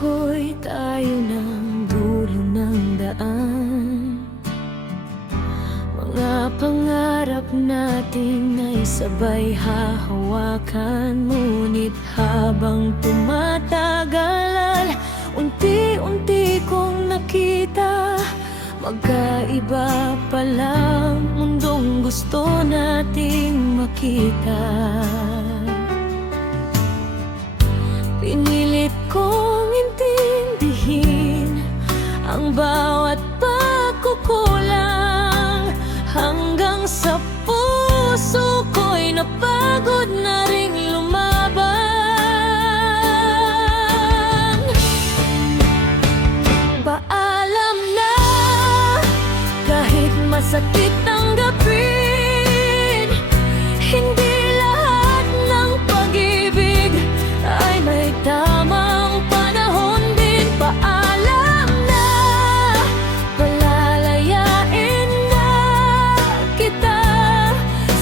ako'y tayo ng dulo ng daan. Mga pangarap natin ay sabay hahawakan. Ngunit habang tumatagal, unti-unti kong nakita magkaiba palang mundong gusto nating makita. Pinilit kong intindihin ang bawat pagkukulang, hanggang sa puso ko'y napagod na ring lumaban. Paalam na, kahit masakit tanggapin, hindi lahat ng pag-ibig ay may tamang panahon din. Paalam na, palalayain na kita.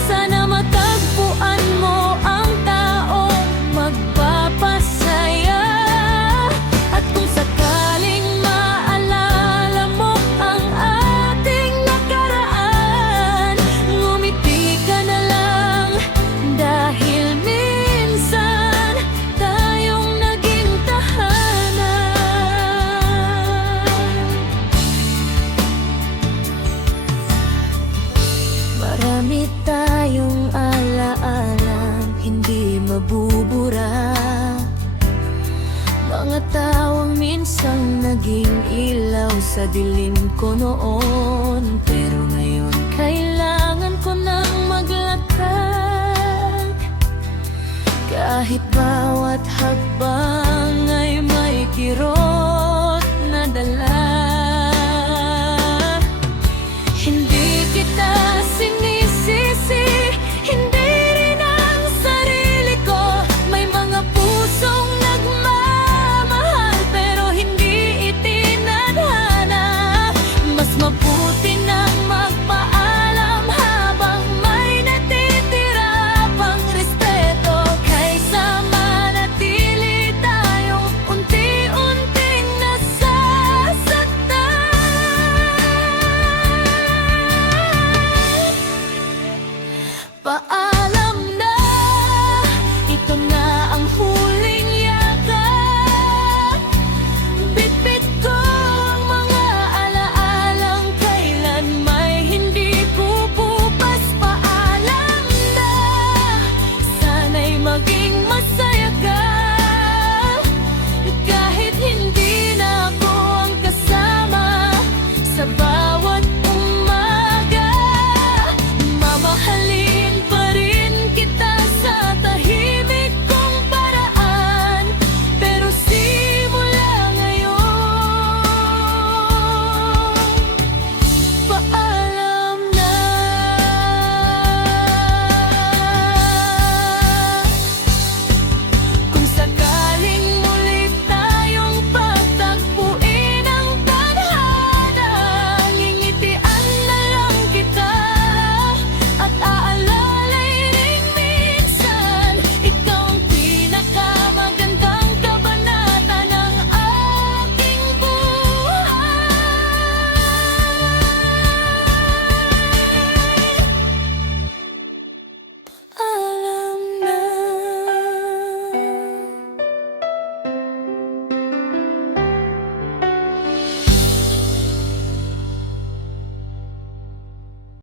Sana matagpuan mo ang taong magpapasaya. At kung sakaling maalala mo ang ating nakaraan, ngumiti ka na lang, dahil minsan tayong naging tahanan. Marami tayong alaalang hindi mabubura, mga tawang minsang naging ilaw sa dilim ko noon. Pero ngayon kailangan ko nang maglatag, kahit bawat hakbang ay may kirot.